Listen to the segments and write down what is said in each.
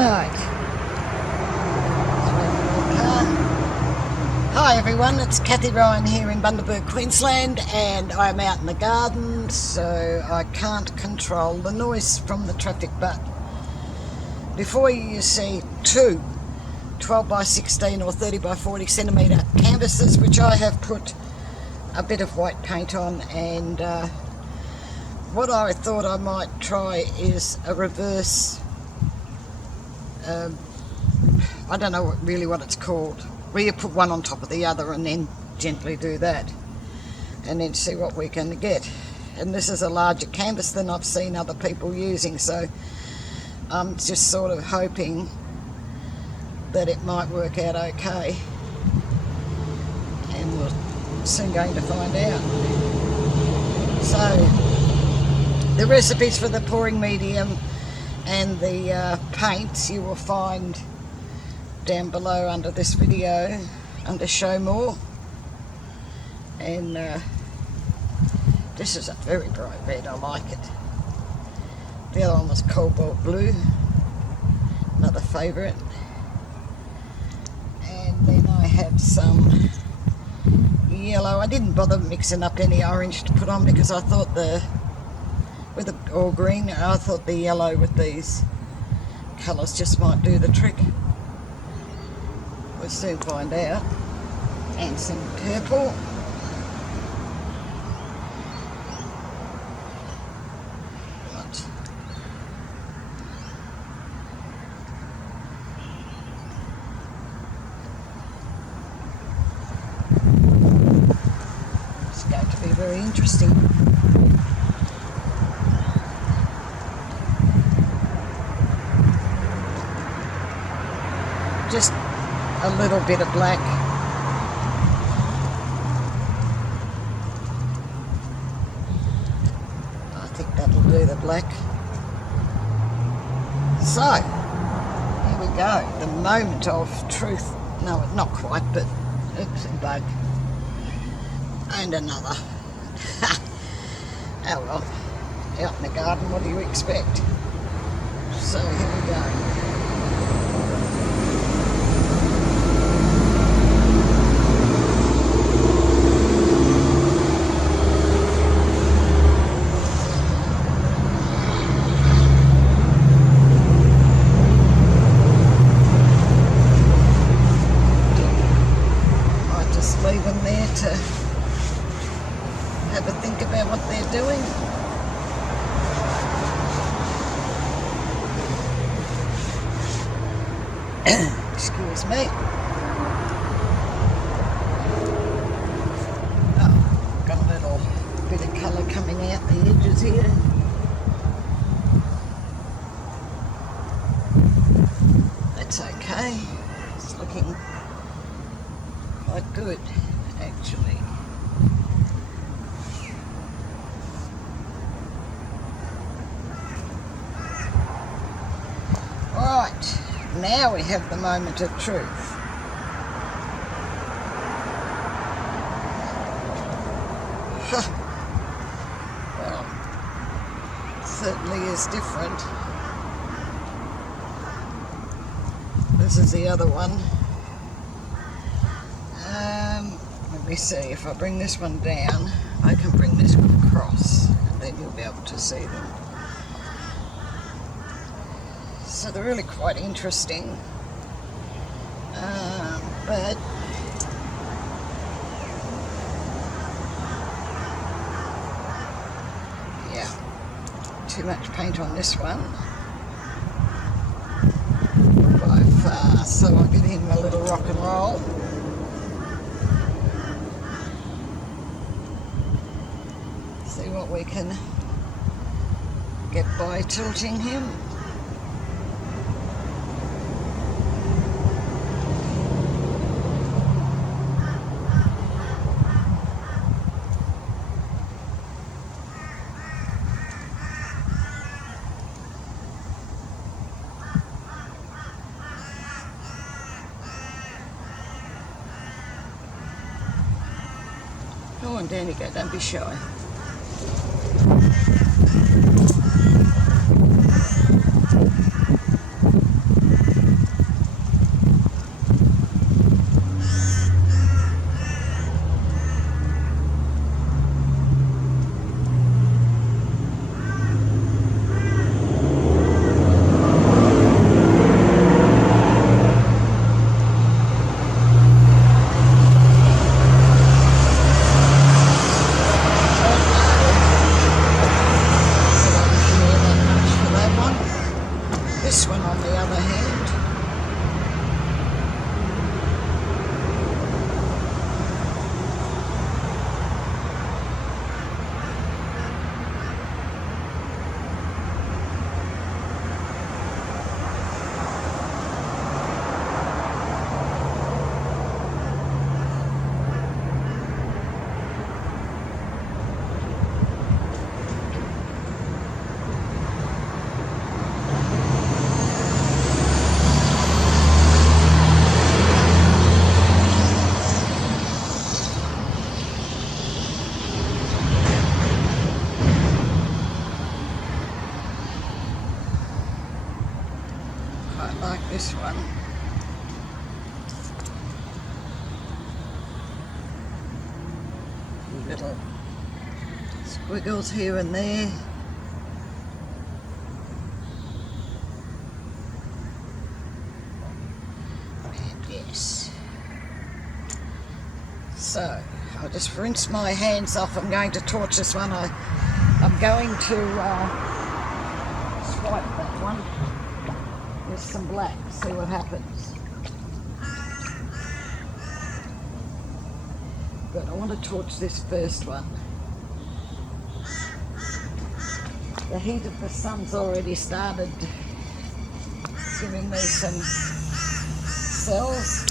Alright. Hi everyone, it's Kathie Ryan here in Bundaberg, Queensland, and I'm out in the garden, so I can't control the noise from the traffic. But before you see two 12 by 16 or 30 by 40 centimetre canvases, which I have put a bit of white paint on, and what I thought I might try is a reverse, I don't know really what it's called, where you put one on top of the other and then gently do that and then see what we can get. And this is a larger canvas than I've seen other people using, so I'm just sort of hoping that it might work out okay, and we're soon going to find out. So the recipes for the pouring medium and the paints you will find down below under this video, under show more. And this is a very bright red, I like it. The other one was Cobalt blue, another favourite. And then I have some yellow. I didn't bother mixing up any orange to put on because I thought or green, I thought the yellow with these colours just might do the trick. We'll soon find out. And some purple. Right. It's going to be very interesting. Just a little bit of black. I think that'll do the black. So, here we go. The moment of truth. No, not quite, but oops, a bug. And another. Oh well, out in the garden, what do you expect? So, here we go. Leave them there to have a think about what they're doing. Excuse me. Oh, got a little bit of colour coming out the edges here. That's okay. It's looking quite good, actually. Right, now we have the moment of truth. Well, it certainly is different. This is the other one. Let me see, if I bring this one down, I can bring this one across, and then you'll be able to see them. So they're really quite interesting, but yeah, too much paint on this one by far, so I'll get in a little rock and roll. See what we can get by tilting him. Go on, down you go, don't be shy. this one on the other hand. Like this one. Little squiggles here and there. And yes. So, I'll just rinse my hands off. I'm going to torch this one. I'm going to swipe that one. There's some black, see what happens. But I want to torch this first one. The heat of the sun's already started giving me some cells.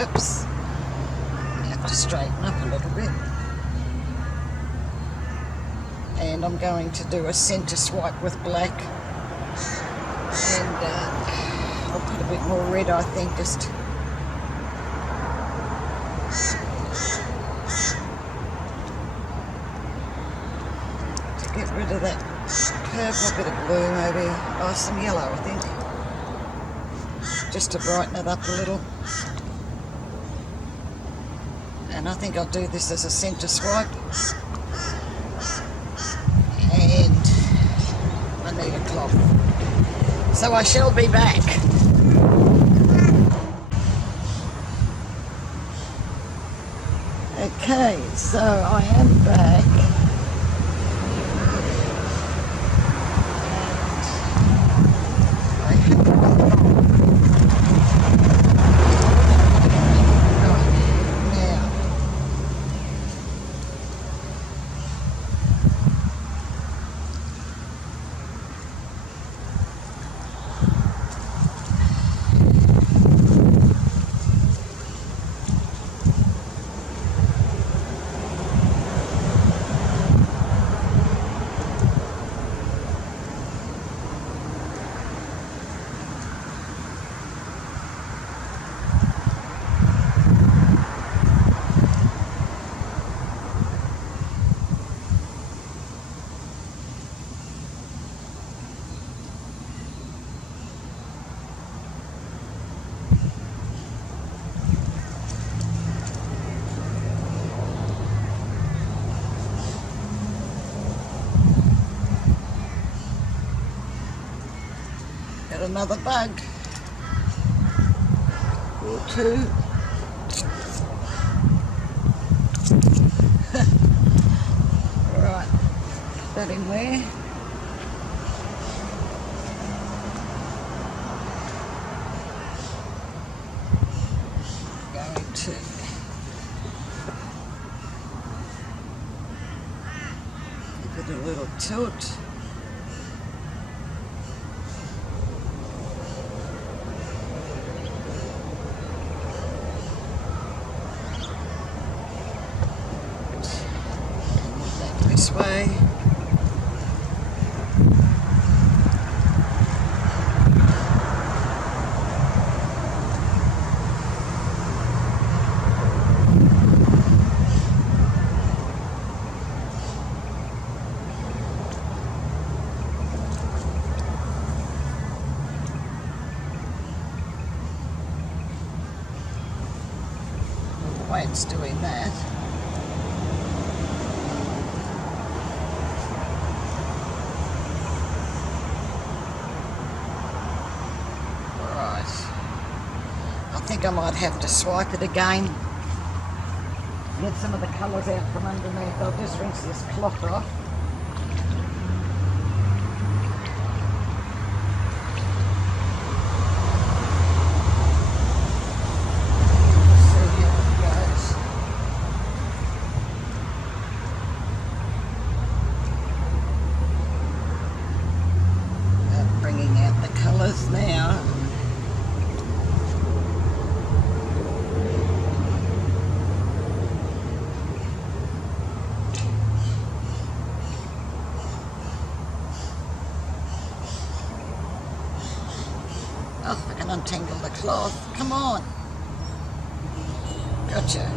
Oops, I have to straighten up a little bit. And I'm going to do a centre swipe with black. And I'll put a bit more red, I think, just to get rid of that purple bit of blue, maybe. Oh, some yellow, I think. Just to brighten it up a little. And I think I'll do this as a centre swipe. And I need a cloth. So I shall be back. Okay, so I am back. Another bug or two. Right, that in there. Going to give it a little tilt. This way. it's doing that. Right. I think I might have to swipe it again. Get some of the colours out from underneath. I'll just rinse this cloth off. Now oh, I can untangle the cloth. Come on. Gotcha.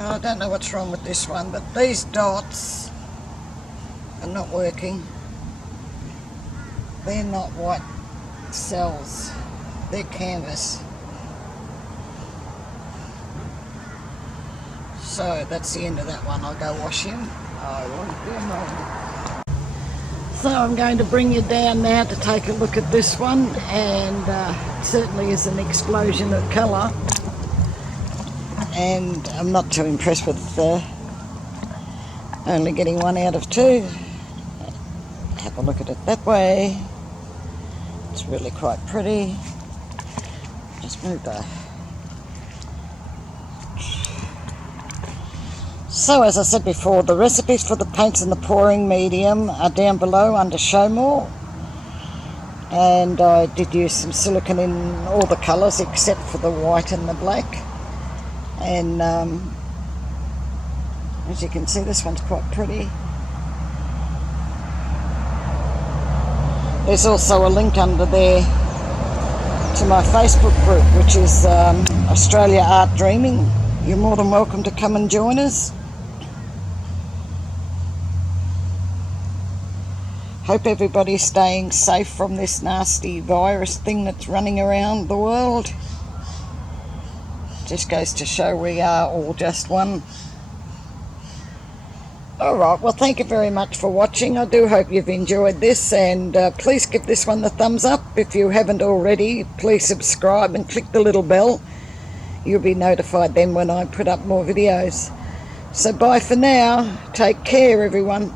I don't know what's wrong with this one, but these dots are not working. They're not white cells, they're canvas. So that's the end of that one. I'll go wash him. I won't be a moment. So I'm going to bring you down now to take a look at this one, and it certainly is an explosion of colour. And I'm not too impressed with only getting 1 out of 2. Have a look at it that way. It's really quite pretty. Just move that. So as I said before, the recipes for the paints and the pouring medium are down below under Show More. And I did use some silicone in all the colours except for the white and the black. And as you can see, this one's quite pretty. There's also a link under there to my Facebook group, which is Australia Art Dreaming. You're more than welcome to come and join us. Hope everybody's staying safe from this nasty virus thing that's running around the world. Just goes to show we are all just one. Alright, well thank you very much for watching. I do hope you've enjoyed this, and please give this one the thumbs up. If you haven't already, please subscribe and click the little bell. You'll be notified then when I put up more videos. So bye for now. Take care everyone.